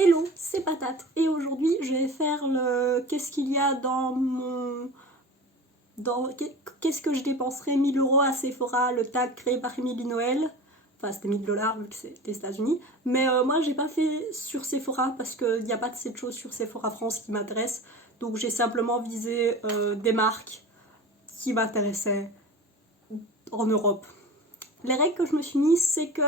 Hello, c'est Patate et aujourd'hui je vais faire le qu'est-ce qu'il y a dans mon qu'est-ce que je dépenserais 1000 € à Sephora, le tag créé par Emily Noël. Enfin, c'était 1000 $ vu que c'est des États-Unis. Mais moi, j'ai pas fait sur Sephora parce qu'il n'y a pas de cette chose sur Sephora France qui m'intéresse. Donc, j'ai simplement visé des marques qui m'intéressaient en Europe. Les règles que je me suis mise, c'est que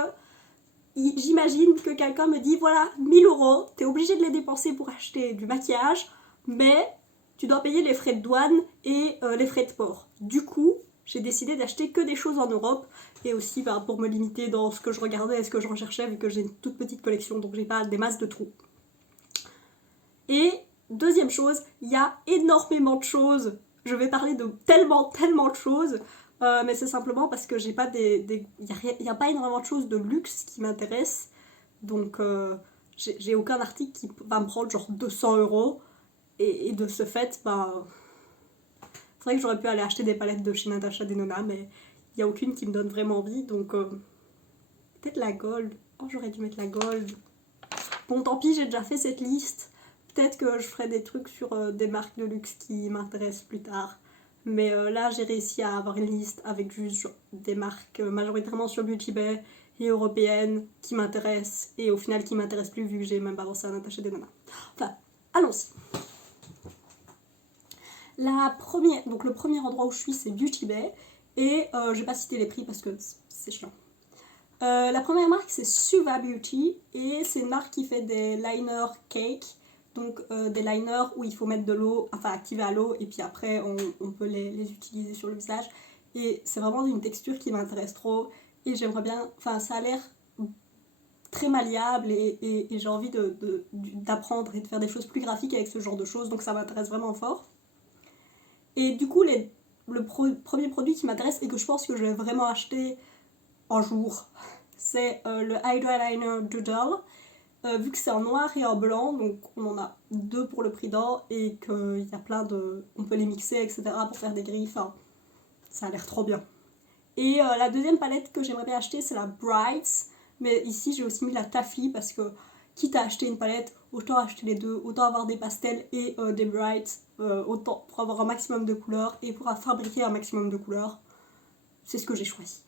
j'imagine que quelqu'un me dit voilà, 1000 €, t'es obligé de les dépenser pour acheter du maquillage, mais tu dois payer les frais de douane et les frais de port. Du coup, j'ai décidé d'acheter que des choses en Europe et aussi pour me limiter dans ce que je regardais et ce que je recherchais, vu que j'ai une toute petite collection, donc j'ai pas des masses de trous. Et deuxième chose, il y a énormément de choses. Je vais parler de tellement de choses, mais c'est simplement parce que j'ai pas il n'y a pas énormément de choses de luxe qui m'intéressent. Donc j'ai aucun article qui va me prendre genre 200 €. Et de ce fait, c'est vrai que j'aurais pu aller acheter des palettes de chez Natasha Denona, mais il n'y a aucune qui me donne vraiment envie. Donc peut-être la gold. Oh, j'aurais dû mettre la gold. Bon, tant pis, j'ai déjà fait cette liste. Peut-être que je ferai des trucs sur des marques de luxe qui m'intéressent plus tard. Mais là, j'ai réussi à avoir une liste avec juste des marques majoritairement sur Beauty Bay et européennes qui m'intéressent. Et au final, qui m'intéressent plus vu que j'ai même pas pensé à Natasha Denona. Enfin, allons-y. Donc le premier endroit où je suis, c'est Beauty Bay. Et je vais pas citer les prix parce que c'est chiant. La première marque, c'est Suva Beauty. Et c'est une marque qui fait des liners cake. Donc des liners où il faut mettre de l'eau, enfin activer à l'eau, et puis après on peut les utiliser sur le visage. Et c'est vraiment une texture qui m'intéresse trop. Et j'aimerais bien, enfin ça a l'air très malléable et j'ai envie d'apprendre et de faire des choses plus graphiques avec ce genre de choses. Donc ça m'intéresse vraiment fort. Et du coup, premier produit qui m'intéresse et que je pense que je vais vraiment acheter un jour, c'est le Hydra Liner Doodle. Vu que c'est en noir et en blanc, donc on en a deux pour le prix d'un et qu'il y a plein de... on peut les mixer, etc. pour faire des grilles, enfin, ça a l'air trop bien. Et la deuxième palette que j'aimerais bien acheter, c'est la Brights, mais ici j'ai aussi mis la Taffy parce que quitte à acheter une palette, autant acheter les deux, autant avoir des pastels et des Brights, autant pour avoir un maximum de couleurs et pour fabriquer un maximum de couleurs. C'est ce que j'ai choisi.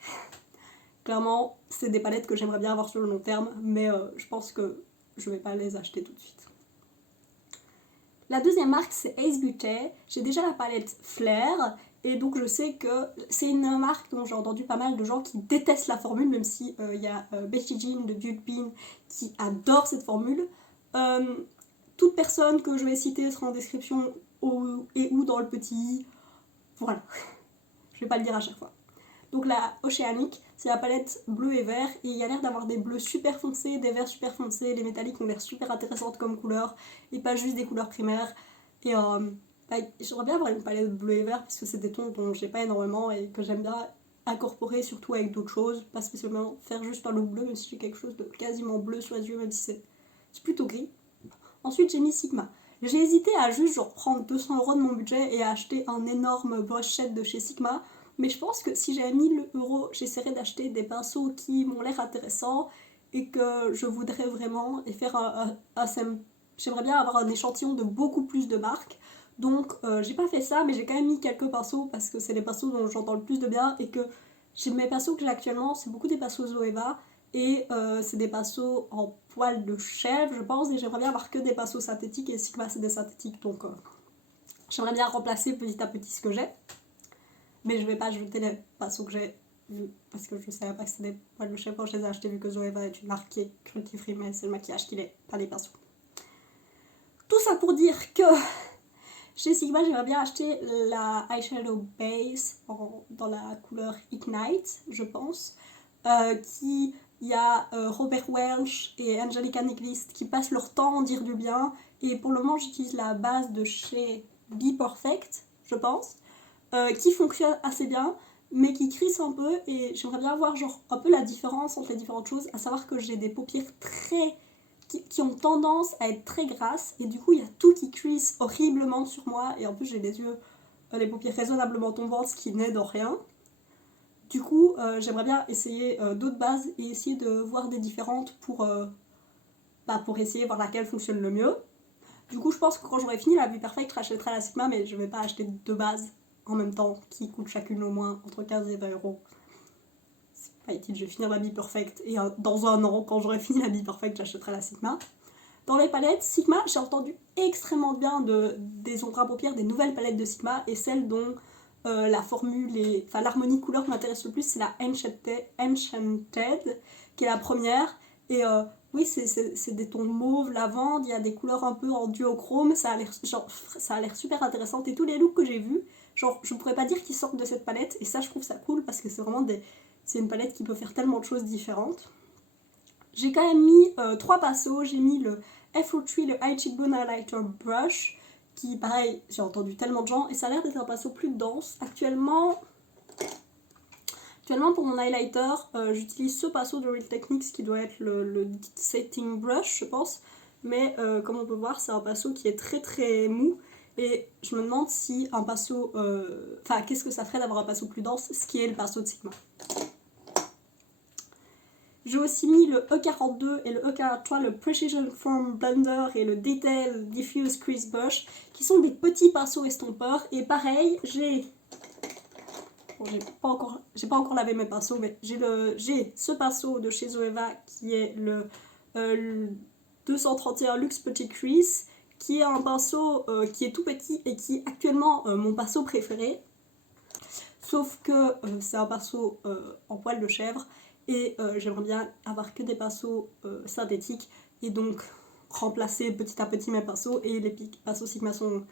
Clairement, c'est des palettes que j'aimerais bien avoir sur le long terme, mais je pense que je vais pas les acheter tout de suite. La deuxième marque, c'est Ace Beauty. J'ai déjà la palette Flair, et donc je sais que c'est une marque dont j'ai entendu pas mal de gens qui détestent la formule, même si y a Betty Jean de Dude Bean qui adore cette formule. Toute personne que je vais citer sera en description ou dans le petit. Voilà, je vais pas le dire à chaque fois. Donc la Oceanic, c'est la palette bleu et vert, et il y a l'air d'avoir des bleus super foncés, des verts super foncés, les métalliques ont l'air super intéressantes comme couleur, et pas juste des couleurs primaires. Et j'aimerais bien avoir une palette bleu et vert, parce que c'est des tons dont j'ai pas énormément, et que j'aime bien incorporer surtout avec d'autres choses, pas spécialement faire juste un look bleu, même si j'ai quelque chose de quasiment bleu sur les yeux, même si c'est plutôt gris. Ensuite j'ai mis Sigma. J'ai hésité à juste prendre 200 € de mon budget et à acheter un énorme brush set de chez Sigma, mais je pense que si j'avais 1000 €, j'essaierais d'acheter des pinceaux qui m'ont l'air intéressants et que je voudrais vraiment et faire j'aimerais bien avoir un échantillon de beaucoup plus de marques. Donc j'ai pas fait ça, mais j'ai quand même mis quelques pinceaux parce que c'est les pinceaux dont j'entends le plus de bien et que mes pinceaux que j'ai actuellement, c'est beaucoup des pinceaux Zoeva et c'est des pinceaux en poil de chèvre, je pense, et j'aimerais bien avoir que des pinceaux synthétiques et Sigma c'est des synthétiques, donc j'aimerais bien remplacer petit à petit ce que j'ai. Mais je vais pas jeter les pinceaux que j'ai parce que je savais pas que c'était des poils de chèvre quand je les ai achetés, vu que Zoeva est une marque qui est cruelty free, mais c'est le maquillage qui l'est, pas les pinceaux. Tout ça pour dire que chez Sigma, j'aimerais bien acheter la eyeshadow base dans la couleur Ignite, je pense. Il y a Robert Welch et Angelica Nyquist qui passent leur temps à en dire du bien. Et pour le moment, j'utilise la base de chez Be Perfect, je pense, qui fonctionne assez bien, mais qui crisse un peu. Et j'aimerais bien voir un peu la différence entre les différentes choses, à savoir que j'ai des paupières qui ont tendance à être très grasses, et du coup il y a tout qui crisse horriblement sur moi, et en plus j'ai les paupières raisonnablement tombantes, ce qui n'aide en rien. Du coup j'aimerais bien essayer d'autres bases et essayer de voir des différentes pour pour essayer voir laquelle fonctionne le mieux. Du coup, je pense que quand j'aurai fini la Be Perfect, je rachèterai la Sigma, mais je vais pas acheter deux bases en même temps qui coûtent chacune au moins entre 15 et 20 €. C'est pas utile, je vais finir la Be Perfect et dans un an, quand j'aurai fini la Be Perfect, j'achèterai la Sigma. Dans les palettes Sigma, j'ai entendu extrêmement bien des ombres à paupières, des nouvelles palettes de Sigma, et celle dont la formule et l'harmonie couleur m'intéresse le plus, c'est la Enchanted, qui est la première. Et oui, c'est des tons mauve, lavande, il y a des couleurs un peu en duochrome, ça a l'air super intéressant. Et tous les looks que j'ai vus, genre, je pourrais pas dire qu'ils sortent de cette palette, et ça, je trouve ça cool parce que c'est vraiment c'est une palette qui peut faire tellement de choses différentes. J'ai quand même mis 3 pinceaux, j'ai mis le F03, le High Cheekbone Highlighter Brush, qui pareil, j'ai entendu tellement de gens, et ça a l'air d'être un pinceau plus dense. Actuellement pour mon highlighter, j'utilise ce pinceau de Real Techniques qui doit être le Setting Brush, je pense, mais comme on peut voir, c'est un pinceau qui est très très mou, et je me demande si un pinceau, qu'est-ce que ça ferait d'avoir un pinceau plus dense, ce qui est le pinceau de Sigma. J'ai aussi mis le E42 et le E43, le Precision Form Blender et le Detail Diffuse Crease Brush, qui sont des petits pinceaux estompeurs. Et pareil, j'ai pas encore lavé mes pinceaux, mais j'ai ce pinceau de chez Zoeva qui est le 231 Luxe Petit Crease, qui est un pinceau qui est tout petit et qui est actuellement mon pinceau préféré. Sauf que c'est un pinceau en poil de chèvre. Et j'aimerais bien avoir que des pinceaux synthétiques et donc remplacer petit à petit mes pinceaux, et les pinceaux Sigma sont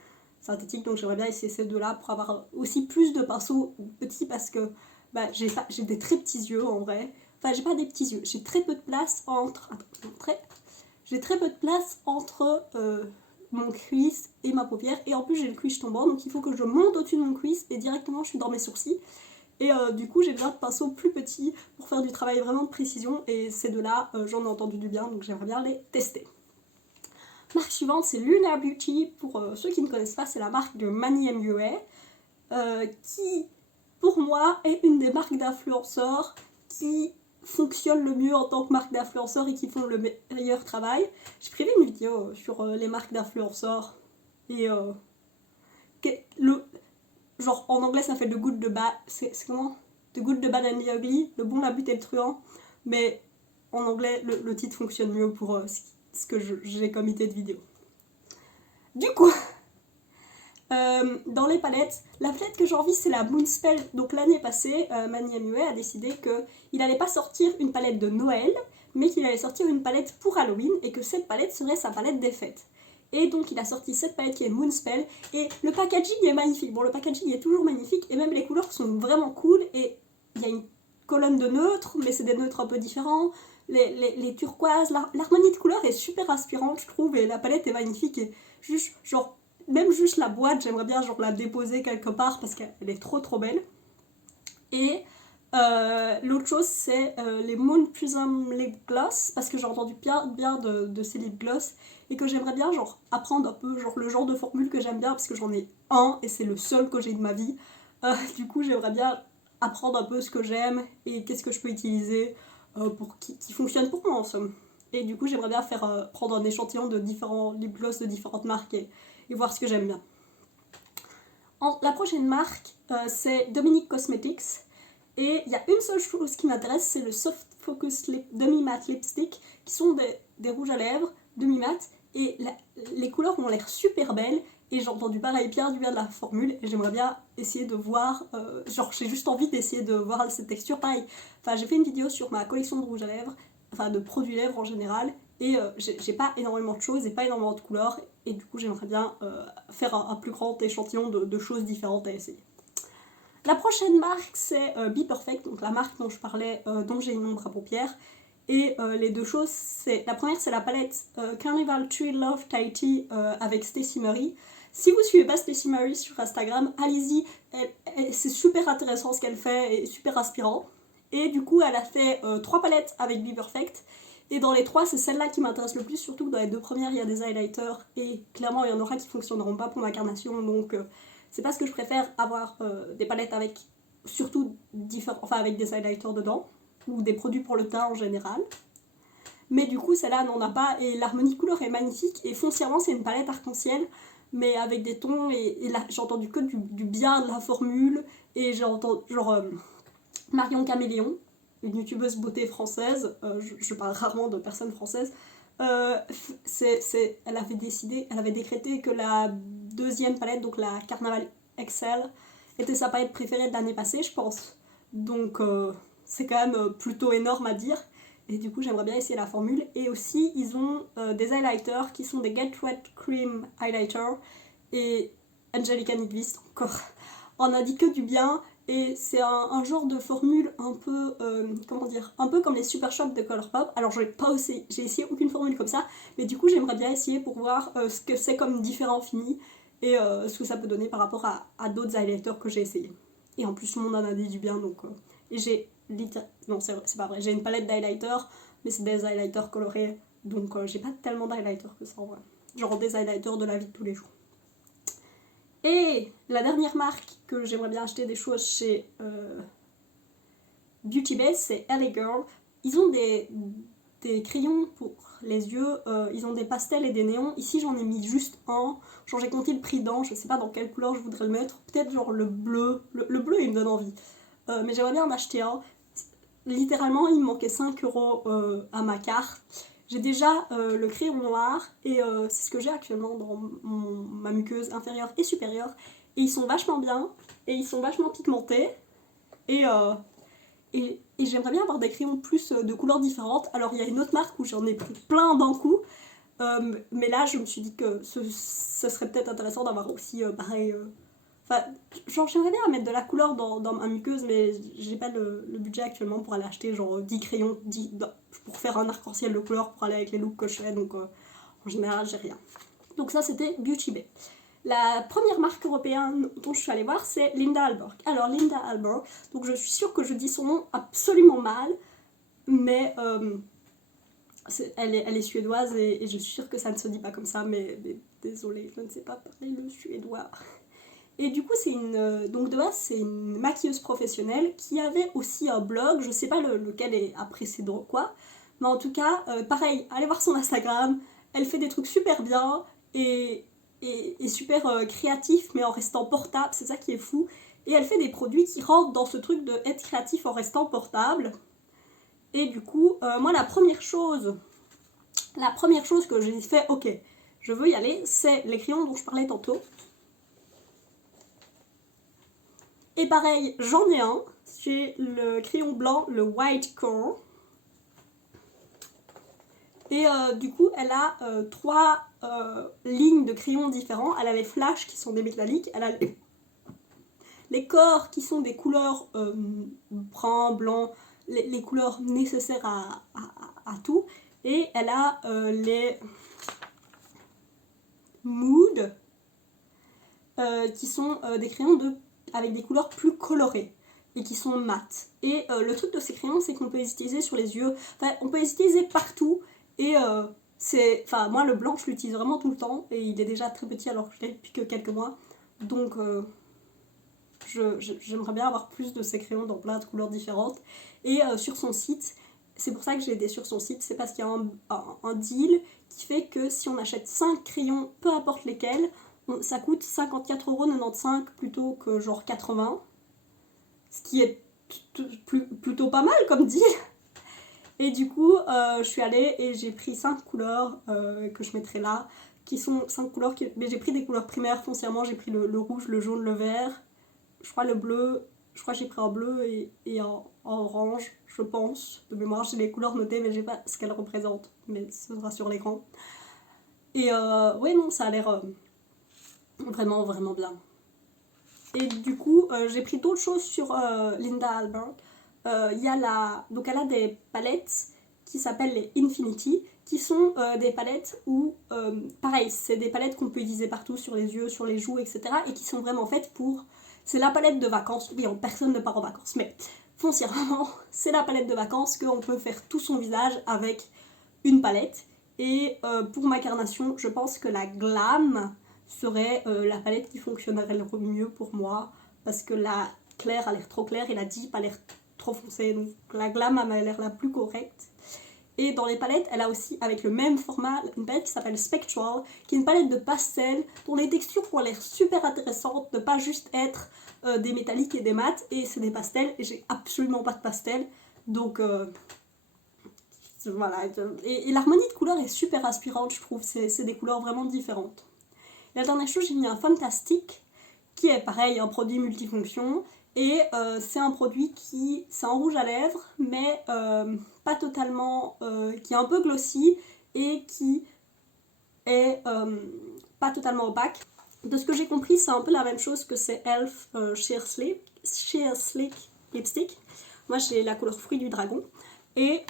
synthétiques, donc j'aimerais bien essayer ces deux là pour avoir aussi plus de pinceaux petits parce que j'ai des très petits yeux en vrai. Enfin, j'ai pas des petits yeux, j'ai très peu de place entre... J'ai très peu de place entre mon cuisse et ma paupière, et en plus j'ai le cuisse tombant, donc il faut que je monte au-dessus de mon cuisse et directement je suis dans mes sourcils. Et du coup, j'ai besoin de pinceaux plus petits pour faire du travail vraiment de précision. Et ces deux-là, j'en ai entendu du bien, donc j'aimerais bien les tester. Marque suivante, c'est Lunar Beauty. Pour ceux qui ne connaissent pas, c'est la marque de Manny MUA, qui, pour moi, est une des marques d'influenceurs qui fonctionnent le mieux en tant que marque d'influenceurs et qui font le meilleur travail. J'ai prévu une vidéo sur les marques d'influenceurs. Et genre en anglais ça fait The Good, The Bad, c'est comment? The Good, The Bad and the Ugly, le bon, la butte et le truand, mais en anglais le titre fonctionne mieux pour ce que j'ai comme idée de vidéo. Du coup, dans les palettes, la palette que j'ai envie c'est la Moonspell. Donc l'année passée, Manny MUA a décidé qu'il n'allait pas sortir une palette de Noël, mais qu'il allait sortir une palette pour Halloween, et que cette palette serait sa palette des fêtes. Et donc il a sorti cette palette qui est Moonspell, et le packaging est magnifique. Bon, le packaging est toujours magnifique, et même les couleurs sont vraiment cool, et il y a une colonne de neutres, mais c'est des neutres un peu différents, les turquoises, l'harmonie de couleurs est super inspirante je trouve, et la palette est magnifique, et juste, genre, même juste la boîte, j'aimerais bien genre la déposer quelque part parce qu'elle est trop trop belle. Et l'autre chose c'est les Moon Prism Lip Gloss, parce que j'ai entendu bien de ces lip gloss et que j'aimerais bien genre apprendre un peu genre le genre de formule que j'aime bien, parce que j'en ai un et c'est le seul que j'ai de ma vie. Du coup j'aimerais bien apprendre un peu ce que j'aime et qu'est-ce que je peux utiliser pour qui fonctionne pour moi en somme. Et du coup j'aimerais bien prendre un échantillon de différents lip gloss de différentes marques et voir ce que j'aime bien. La prochaine marque c'est Dominique Cosmetics. Et il y a une seule chose qui m'intéresse, c'est le Soft Focus Demi-Matte Lipstick, qui sont des rouges à lèvres demi-matte, et les couleurs ont l'air super belles, et j'ai entendu pareil bien du bien de la formule, et j'aimerais bien essayer de voir, genre j'ai juste envie d'essayer de voir cette texture, pareil. Enfin, j'ai fait une vidéo sur ma collection de rouges à lèvres, enfin de produits lèvres en général, et j'ai pas énormément de choses et pas énormément de couleurs, et du coup j'aimerais bien faire un plus grand échantillon de choses différentes à essayer. La prochaine marque c'est Be Perfect, donc la marque dont je parlais, dont j'ai une ombre à paupières. Et les deux choses, la première c'est la palette Carnival Tree Love Tighty avec Stacey Murray. Si vous suivez pas Stacey Murray sur Instagram, allez-y, c'est super intéressant ce qu'elle fait et super inspirant. Et du coup elle a fait 3 palettes avec Be Perfect. Et dans les 3, c'est celle-là qui m'intéresse le plus, surtout que dans les 2 premières il y a des highlighters, et clairement il y en aura qui fonctionneront pas pour ma carnation, donc c'est parce que je préfère avoir des palettes avec surtout avec des highlighters dedans, ou des produits pour le teint en général. mais du coup celle-là n'en a pas, et l'harmonie couleur est magnifique, et foncièrement c'est une palette arc-en-ciel, mais avec des tons, et là j'ai entendu que du bien de la formule, et j'ai entendu genre Marion Caméléon, une youtubeuse beauté française, je parle rarement de personnes françaises, elle avait décrété que la deuxième palette, donc la Carnaval Excel, était sa palette préférée de l'année passée, je pense. Donc c'est quand même plutôt énorme à dire. Et du coup, j'aimerais bien essayer la formule. Et aussi, ils ont des highlighters qui sont des Get Wet Cream Highlighter. Et Angelica Nyqvist, encore, en a dit que du bien. Et c'est un genre de formule un peu, comment dire, un peu comme les Super Shops de Colourpop. Alors j'ai essayé aucune formule comme ça, mais du coup j'aimerais bien essayer pour voir ce que c'est comme différent fini et ce que ça peut donner par rapport à d'autres highlighters que j'ai essayé. Et en plus tout le monde en a dit du bien, donc... et j'ai non c'est pas vrai, j'ai une palette d'highlighters, mais c'est des highlighters colorés, donc j'ai pas tellement d'highlighters que ça en vrai. Genre des highlighters de la vie de tous les jours. Et la dernière marque que j'aimerais bien acheter des choses chez Beauty Bay, c'est LA Girl. Ils ont des crayons pour les yeux, ils ont des pastels et des néons. Ici j'en ai mis juste un, genre j'ai compté le prix d'un, je sais pas dans quelle couleur je voudrais le mettre, peut-être genre le bleu, le bleu il me donne envie. Mais j'aimerais bien en acheter un. Littéralement il me manquait 5€ à ma carte. J'ai déjà le crayon noir et c'est ce que j'ai actuellement dans ma muqueuse inférieure et supérieure. Et ils sont vachement bien et ils sont vachement pigmentés. Et j'aimerais bien avoir des crayons plus de couleurs différentes. Alors il y a une autre marque où j'en ai pris plein d'un coup. Mais là je me suis dit que ce serait peut-être intéressant d'avoir aussi pareil... Enfin, genre j'aimerais bien mettre de la couleur dans ma muqueuse, mais j'ai pas le budget actuellement pour aller acheter genre 10 crayons pour faire un arc-en-ciel de couleurs pour aller avec les looks que je fais, donc en général j'ai rien. Donc ça c'était Beauty Bay. La première marque européenne dont je suis allée voir, c'est Linda Alborg. Alors Linda Alborg, donc je suis sûre que je dis son nom absolument mal, mais elle est suédoise et je suis sûre que ça ne se dit pas comme ça, mais désolée, je ne sais pas parler le suédois. Et du coup, donc de base, c'est une maquilleuse professionnelle qui avait aussi un blog, je sais pas lequel est précédent quoi, mais en tout cas, pareil, allez voir son Instagram, elle fait des trucs super bien et super créatifs, mais en restant portable, c'est ça qui est fou. Et elle fait des produits qui rentrent dans ce truc de être créatif en restant portable. Et du coup, moi, la première chose que j'ai fait, ok, je veux y aller, c'est les crayons dont je parlais tantôt. Et pareil, j'en ai un, c'est le crayon blanc, le White Core. Et du coup, elle a 3 lignes de crayons différents. Elle a les flashs qui sont des métalliques, elle a les corps qui sont des couleurs brun, blanc, les couleurs nécessaires à tout. Et elle a les Mood qui sont des crayons avec des couleurs plus colorées et qui sont mat. Et le truc de ces crayons, c'est qu'on peut les utiliser sur les yeux, enfin on peut les utiliser partout et moi le blanc je l'utilise vraiment tout le temps et il est déjà très petit alors que je l'ai depuis que quelques mois, donc j'aimerais bien avoir plus de ces crayons dans plein de couleurs différentes. Et sur son site, c'est pour ça que j'ai aidé sur son site, c'est parce qu'il y a un deal qui fait que si on achète 5 crayons, peu importe lesquels, ça coûte 54,95€ plutôt que genre 80, ce qui est plutôt pas mal comme deal. Et du coup, je suis allée et j'ai pris 5 couleurs que je mettrai là, qui sont 5 couleurs, mais j'ai pris des couleurs primaires foncièrement, j'ai pris le rouge, le jaune, le vert, je crois le bleu, je crois que j'ai pris un bleu et un orange, je pense. De mémoire, j'ai les couleurs notées, mais j'ai pas ce qu'elles représentent, mais ce sera sur l'écran. Et ouais, non, ça a l'air vraiment, vraiment bien. Et du coup, j'ai pris d'autres choses sur Linda Alborg. Donc elle a des palettes qui s'appellent les Infinity, qui sont des palettes où, pareil, c'est des palettes qu'on peut utiliser partout, sur les yeux, sur les joues, etc. Et qui sont vraiment faites pour... C'est la palette de vacances. Oui, personne ne part en vacances, mais foncièrement, c'est la palette de vacances qu'on peut faire tout son visage avec une palette. Et pour ma carnation, je pense que la Glam serait la palette qui fonctionnerait le mieux pour moi, parce que la claire a l'air trop claire et la deep a l'air trop foncée, donc la Glam a l'air la plus correcte. Et dans les palettes, elle a aussi, avec le même format, une palette qui s'appelle Spectral, qui est une palette de pastel, dont les textures ont l'air super intéressantes, ne pas juste être des métalliques et des mats, et c'est des pastels, et j'ai absolument pas de pastel, donc voilà. Et l'harmonie de couleurs est super inspirante, je trouve, c'est des couleurs vraiment différentes. La dernière chose, j'ai mis un Fantastic, qui est pareil, un produit multifonction, et c'est un produit qui, c'est en rouge à lèvres, mais pas totalement, qui est un peu glossy, et qui est pas totalement opaque. De ce que j'ai compris, c'est un peu la même chose que ces Elf Sheer Slick Lipstick. Moi j'ai la couleur fruit du dragon, et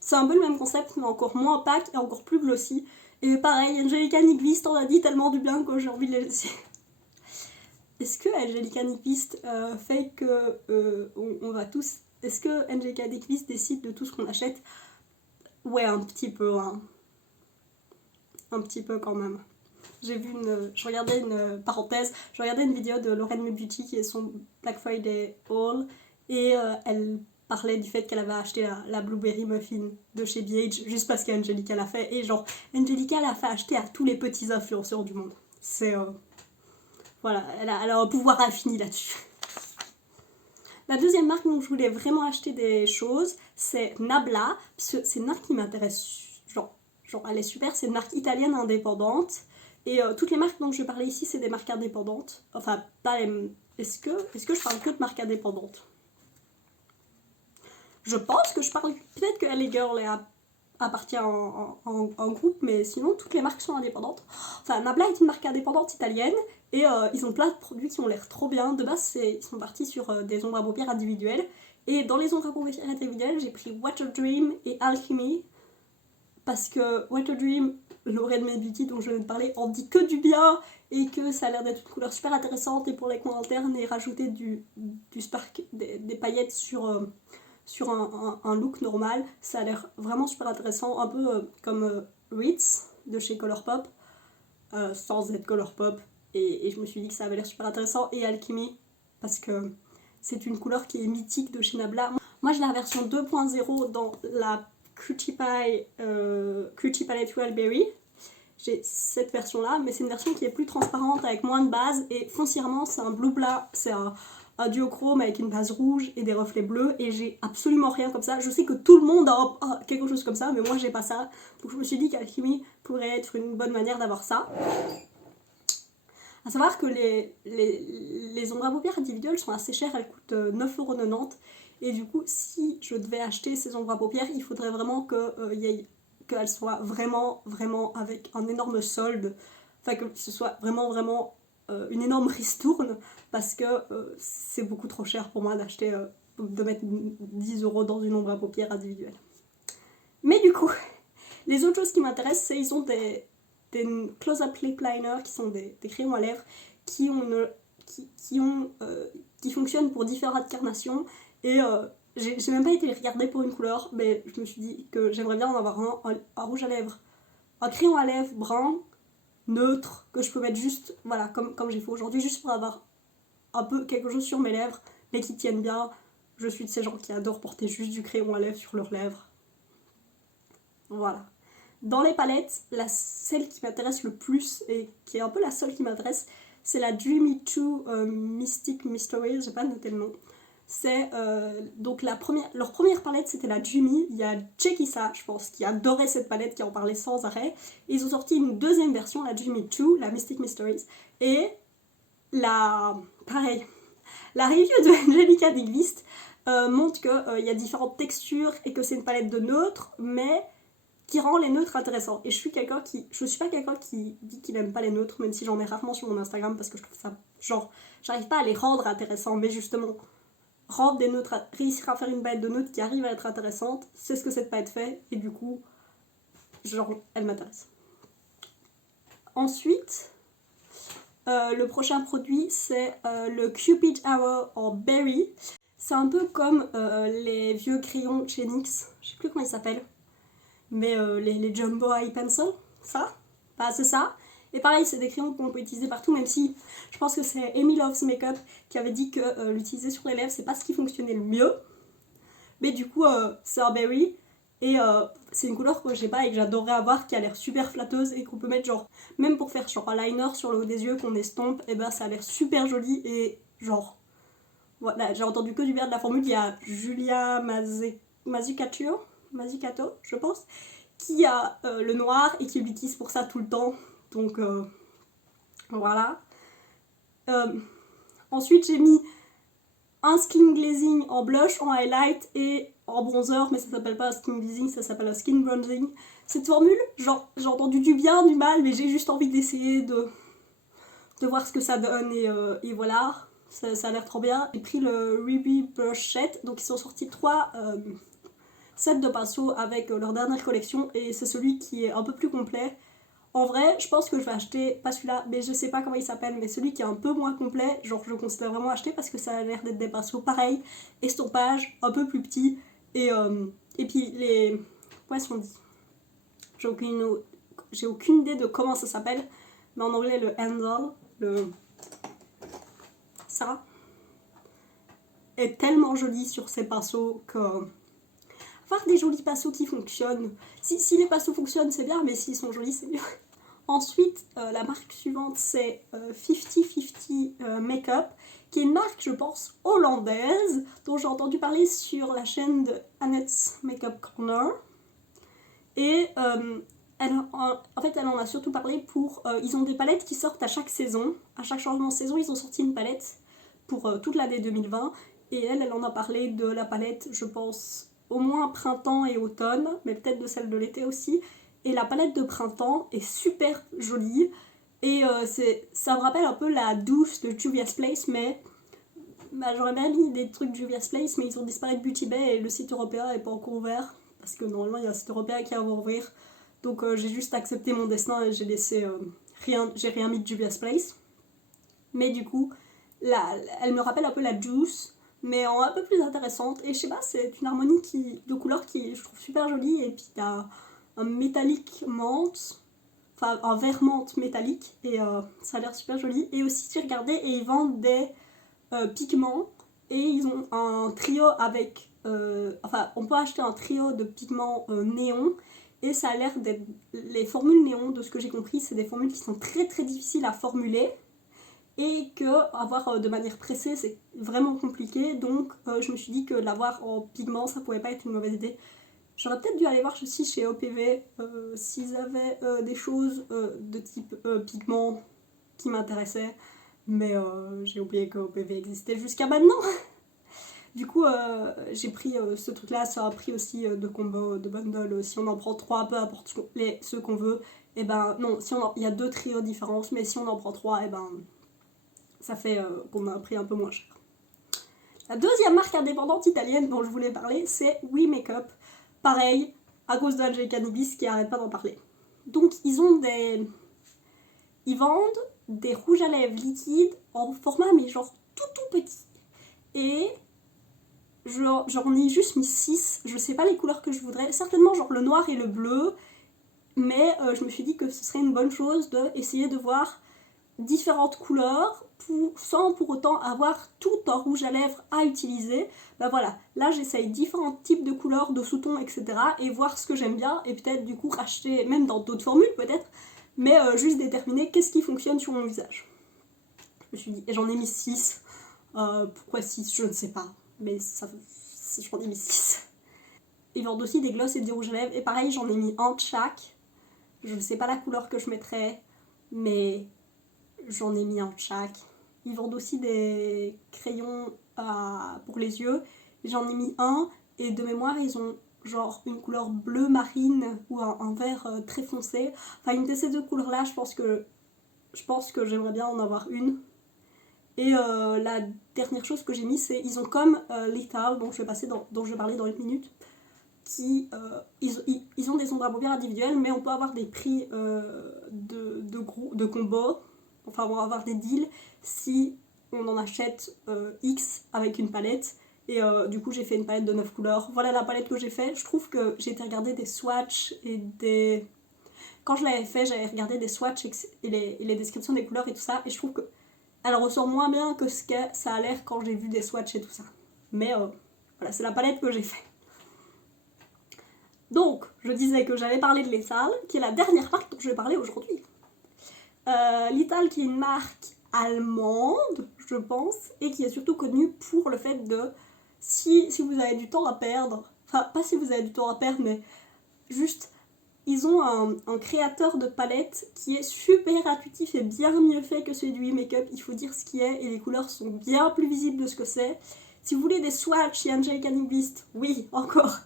c'est un peu le même concept, mais encore moins opaque et encore plus glossy. Et pareil, Angelica Nyqvist en a dit tellement du bien que j'ai envie de les laisser. Est-ce que Angelica Nyqvist fait que on va tous... Est-ce que Angelica Nyqvist décide de tout ce qu'on achète? Ouais, un petit peu, hein. Un petit peu quand même. Je regardais une parenthèse, je regardais une vidéo de Lauren Beauty qui est son Black Friday haul, et elle parlait du fait qu'elle avait acheté la Blueberry Muffin de chez BH juste parce qu'Angelica l'a fait, et genre Angelica l'a fait acheter à tous les petits influenceurs du monde. C'est voilà, elle a un pouvoir infini là-dessus. La deuxième marque dont je voulais vraiment acheter des choses, c'est Nabla, parce que c'est une marque qui m'intéresse, genre elle est super, c'est une marque italienne indépendante, et toutes les marques dont je parlais ici, c'est des marques indépendantes, enfin pas les... Est-ce que je parle que de marques indépendantes? Je pense que je parle, peut-être que LA Girl appartient en groupe, mais sinon toutes les marques sont indépendantes. Enfin, Nabla est une marque indépendante italienne, et ils ont plein de produits qui ont l'air trop bien. De base, ils sont partis sur des ombres à paupières individuelles, et dans les ombres à paupières individuelles, j'ai pris Water Dream et Alchemy, parce que Water Dream, Lauren Beauty dont je viens de parler, en dit que du bien, et que ça a l'air d'être une couleur super intéressante, et pour les coins internes, et rajouter du spark, des paillettes sur un look normal, ça a l'air vraiment super intéressant, un peu comme Ritz de chez Colourpop, sans être Colourpop, et je me suis dit que ça avait l'air super intéressant, et Alchemy, parce que c'est une couleur qui est mythique de chez Nabla. Moi j'ai la version 2.0 dans la Cutie Palette Royal Berry, j'ai cette version là, mais c'est une version qui est plus transparente avec moins de base, et foncièrement c'est un blue blanc, c'est un duochrome avec une base rouge et des reflets bleus, et j'ai absolument rien comme ça. Je sais que tout le monde a quelque chose comme ça, mais moi j'ai pas ça, donc je me suis dit qu'Alchemy pourrait être une bonne manière d'avoir ça. A savoir que les ombres à paupières individuelles sont assez chères, elles coûtent 9,90€, et du coup si je devais acheter ces ombres à paupières, il faudrait vraiment qu'elles soient vraiment avec un énorme solde, enfin que ce soit vraiment une énorme ristourne, parce que c'est beaucoup trop cher pour moi de mettre 10€ dans une ombre à paupières individuelle. Mais du coup, les autres choses qui m'intéressent, c'est ils ont des close-up lip liners qui sont des crayons à lèvres qui fonctionnent pour différentes carnations, et j'ai même pas été les regarder pour une couleur, mais je me suis dit que j'aimerais bien en avoir un rouge à lèvres, un crayon à lèvres brun, neutre, que je peux mettre juste, voilà, comme j'ai fait aujourd'hui, juste pour avoir un peu quelque chose sur mes lèvres, mais qui tiennent bien. Je suis de ces gens qui adorent porter juste du crayon à lèvres sur leurs lèvres. Voilà. Dans les palettes, celle qui m'intéresse le plus, et qui est un peu la seule qui m'intéresse, c'est la Dreamy 2 Mystic Mysteries, j'ai pas noté le nom. C'est donc leur première palette, c'était la Dreamy. Il y a Jekissa, je pense, qui adorait cette palette, qui en parlait sans arrêt. Et ils ont sorti une deuxième version, la Dreamy 2, la Mystic Mysteries. Et pareil, la review de Angelica Nyqvist montre qu'il y a différentes textures et que c'est une palette de neutres, mais qui rend les neutres intéressants. Et je suis pas quelqu'un qui dit qu'il aime pas les neutres, même si j'en mets rarement sur mon Instagram, parce que je trouve ça, genre, j'arrive pas à les rendre intéressants, mais justement, rendre des neutres, réussir à faire une palette de neutres qui arrive à être intéressante, c'est ce que cette palette fait, et du coup, genre, elle m'intéresse. Ensuite, le prochain produit, c'est le Cupid Hour en Berry. C'est un peu comme les vieux crayons de chez NYX, je sais plus comment ils s'appellent, mais les Jumbo Eye Pencil, ça, bah c'est ça. Et pareil, c'est des crayons qu'on peut utiliser partout, même si je pense que c'est Amy Loves Makeup qui avait dit que l'utiliser sur les lèvres, c'est pas ce qui fonctionnait le mieux. Mais du coup, c'est un berry, Et c'est une couleur que j'ai pas et que j'adorerais avoir, qui a l'air super flatteuse et qu'on peut mettre genre, même pour faire genre un liner sur le haut des yeux qu'on estompe, et ben ça a l'air super joli et genre, voilà, j'ai entendu que du bien de la formule. Il y a Julia Mazzucato, je pense, qui a le noir et qui l'utilise pour ça tout le temps, donc voilà. Ensuite j'ai mis un skin glazing en blush, en highlight et en bronzer, mais ça s'appelle pas un skin glazing, ça s'appelle un skin bronzing. Cette formule, genre, j'ai entendu du bien, du mal, mais j'ai juste envie d'essayer de voir ce que ça donne et voilà, ça a l'air trop bien. J'ai pris le Ruby Brush Set, donc ils sont sortis 3 sets de pinceaux avec leur dernière collection et c'est celui qui est un peu plus complet. En vrai, je pense que je vais acheter, pas celui-là, mais je sais pas comment il s'appelle, mais celui qui est un peu moins complet, genre je considère vraiment acheter parce que ça a l'air d'être des pinceaux pareils, estompage, un peu plus petits, et puis les... Comment est-ce qu'on dit? J'ai aucune idée de comment ça s'appelle, mais en anglais le handle, ça, est tellement joli sur ces pinceaux que... Avoir des jolis pinceaux qui fonctionnent. Si les pinceaux fonctionnent, c'est bien, mais s'ils sont jolis, c'est mieux. Ensuite, la marque suivante, c'est 50-50 Makeup, qui est une marque, je pense, hollandaise, dont j'ai entendu parler sur la chaîne de Annette's Makeup Corner. Et en fait, elle en a surtout parlé pour... ils ont des palettes qui sortent à chaque saison. À chaque changement de saison, ils ont sorti une palette pour toute l'année 2020. Et elle en a parlé de la palette, je pense, au moins printemps et automne, mais peut-être de celle de l'été aussi. Et la palette de printemps est super jolie. Et ça me rappelle un peu la douce de Juvia's Place, mais j'aurais bien mis des trucs de Juvia's Place, mais ils ont disparu de Beauty Bay et le site européen n'est pas encore ouvert. Parce que normalement, il y a un site européen qui va ouvrir. Donc j'ai juste accepté mon destin et j'ai laissé j'ai rien mis de Juvia's Place. Mais du coup, elle me rappelle un peu la Juice, mais en un peu plus intéressante. Et je sais pas, c'est une harmonie de couleurs qui je trouve super jolie. Et puis t'as un métallique menthe, enfin un vert menthe métallique, et ça a l'air super joli. Et aussi j'ai regardé et ils vendent des pigments, et ils ont un trio avec... enfin, on peut acheter un trio de pigments néon, et ça a l'air d'être... Les formules néon, de ce que j'ai compris, c'est des formules qui sont très très difficiles à formuler, et que avoir de manière pressée c'est vraiment compliqué, donc je me suis dit que l'avoir en pigment ça pouvait pas être une mauvaise idée. J'aurais peut-être dû aller voir aussi chez OPV s'ils avaient des choses de type pigment qui m'intéressaient, mais j'ai oublié que OPV existait jusqu'à maintenant. Du coup j'ai pris ce truc là, ça a pris aussi de combo, de bundle, si on en prend 3, peu importe ceux qu'on veut, et ben non, il y a 2 trios différents, mais si on en prend 3, et ben ça fait qu'on a un prix un peu moins cher. La deuxième marque indépendante italienne dont je voulais parler, c'est We Makeup. Pareil, à cause d'Angelica Nibis qui arrête pas d'en parler. Donc ils vendent des rouges à lèvres liquides en format mais genre tout petit. Et j'en ai juste mis 6, je sais pas les couleurs que je voudrais, certainement genre le noir et le bleu, mais je me suis dit que ce serait une bonne chose d'essayer de voir différentes couleurs sans pour autant avoir tout un rouge à lèvres à utiliser. Bah voilà, là j'essaye différents types de couleurs, de sous-tons, etc. et voir ce que j'aime bien et peut-être du coup racheter, même dans d'autres formules peut-être, mais juste déterminer qu'est-ce qui fonctionne sur mon visage. Je me suis dit, et j'en ai mis 6. Pourquoi 6? Je ne sais pas, mais j'en ai mis 6. Ils vendent aussi des gloss et des rouges à lèvres, et pareil j'en ai mis un de chaque. Je ne sais pas la couleur que je mettrais, mais j'en ai mis un de chaque. Ils vendent aussi des crayons pour les yeux. J'en ai mis un, et de mémoire, ils ont genre une couleur bleu marine ou un vert très foncé. Enfin, une de ces 2 couleurs-là, je pense que j'aimerais bien en avoir une. Et la dernière chose que j'ai mis, c'est ils ont comme Lethal, dont je vais parler dans une minute, ils ont des ombres à paupières individuelles, mais on peut avoir des prix de combo. Enfin, on va avoir des deals si on en achète X avec une palette. Et du coup, j'ai fait une palette de 9 couleurs. Voilà la palette que j'ai fait. Je trouve que j'ai été regarder des swatchs et des... Quand je l'avais fait, j'avais regardé des swatchs et les descriptions des couleurs et tout ça. Et je trouve que elle ressort moins bien que ce que ça a l'air quand j'ai vu des swatchs et tout ça. Mais voilà, c'est la palette que j'ai fait. Donc, je disais que j'allais parler de Lethal, qui est la dernière marque dont je vais parler aujourd'hui. Lethal, qui est une marque allemande, je pense, et qui est surtout connue pour le fait de, si vous avez du temps à perdre, enfin, pas si vous avez du temps à perdre, mais juste, ils ont un créateur de palette qui est super intuitif et bien mieux fait que celui du Make-up, il faut dire ce qui est, et les couleurs sont bien plus visibles de ce que c'est. Si vous voulez des swatchs, il y a Angelica Beast, oui, encore,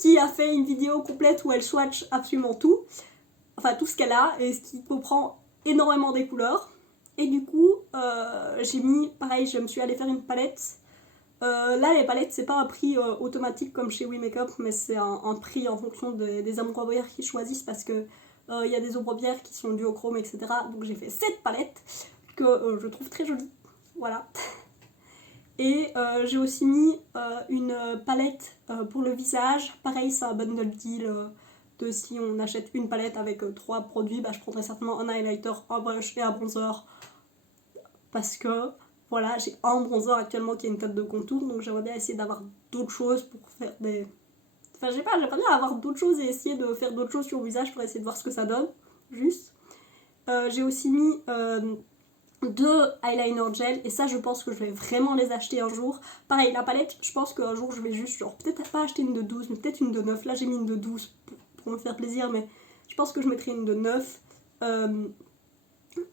qui a fait une vidéo complète où elle swatch absolument tout, enfin tout ce qu'elle a, et ce qui comprend énormément des couleurs. Et du coup, j'ai mis, pareil, je me suis allée faire une palette. Là, les palettes, c'est pas un prix automatique comme chez We Makeup, mais c'est un prix en fonction des ombres-bières qu'ils choisissent parce que y a des ombres-bières qui sont duochrome, etc. Donc j'ai fait cette palette que je trouve très jolie. Voilà. Et j'ai aussi mis une palette pour le visage. Pareil, c'est un bundle deal de si on achète une palette avec 3 produits, bah, je prendrais certainement un highlighter, un brush et un bronzer. Parce que voilà, j'ai un bronzer actuellement qui a une teinte de contour, donc j'aimerais bien essayer d'avoir d'autres choses pour faire des... Enfin, je sais pas, j'aimerais bien avoir d'autres choses et essayer de faire d'autres choses sur le visage pour essayer de voir ce que ça donne, juste. J'ai aussi mis 2 eyeliner gel, et ça, je pense que je vais vraiment les acheter un jour. Pareil, la palette, je pense qu'un jour, je vais juste, genre, peut-être pas acheter une de 12, mais peut-être une de 9. Là, j'ai mis une de 12 pour me faire plaisir, mais je pense que je mettrai une de 9.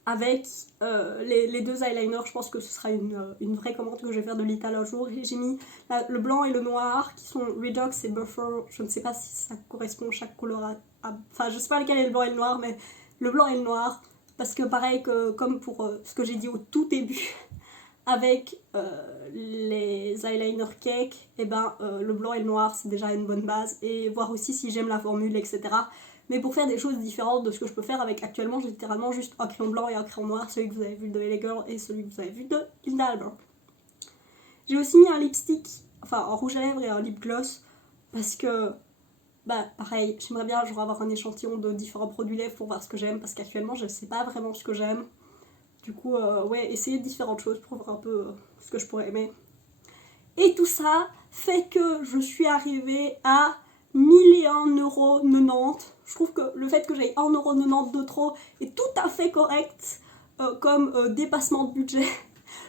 Avec les 2 eyeliners, je pense que ce sera une vraie commande que je vais faire de Lethal un jour. J'ai mis le blanc et le noir qui sont Redox et Buffer. Je ne sais pas si ça correspond chaque couleur enfin, je sais pas lequel est le blanc et le noir, mais le blanc et le noir. Parce que pareil que comme pour ce que j'ai dit au tout début avec les eyeliner cake, et ben le blanc et le noir c'est déjà une bonne base. Et voir aussi si j'aime la formule, etc. Mais pour faire des choses différentes de ce que je peux faire avec actuellement, j'ai littéralement juste un crayon blanc et un crayon noir, celui que vous avez vu de LA Girl et celui que vous avez vu de Linda Albert. J'ai aussi mis un lipstick, enfin un rouge à lèvres et un lip gloss, parce que, bah pareil, j'aimerais bien genre avoir un échantillon de différents produits lèvres pour voir ce que j'aime, parce qu'actuellement je sais pas vraiment ce que j'aime. Du coup, ouais, essayer différentes choses pour voir un peu ce que je pourrais aimer. Et tout ça fait que je suis arrivée à 1001,90€. Je trouve que le fait que j'aille 1,90€ de trop est tout à fait correct comme dépassement de budget.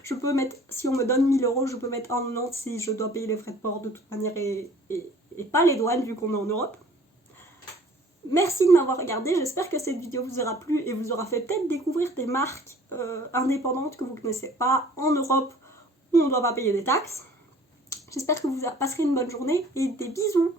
Je peux mettre, si on me donne 1000€, je peux mettre 1,90€ si je dois payer les frais de port de toute manière et pas les douanes vu qu'on est en Europe. Merci de m'avoir regardé, j'espère que cette vidéo vous aura plu et vous aura fait peut-être découvrir des marques indépendantes que vous ne connaissez pas en Europe où on ne doit pas payer des taxes. J'espère que vous passerez une bonne journée et des bisous.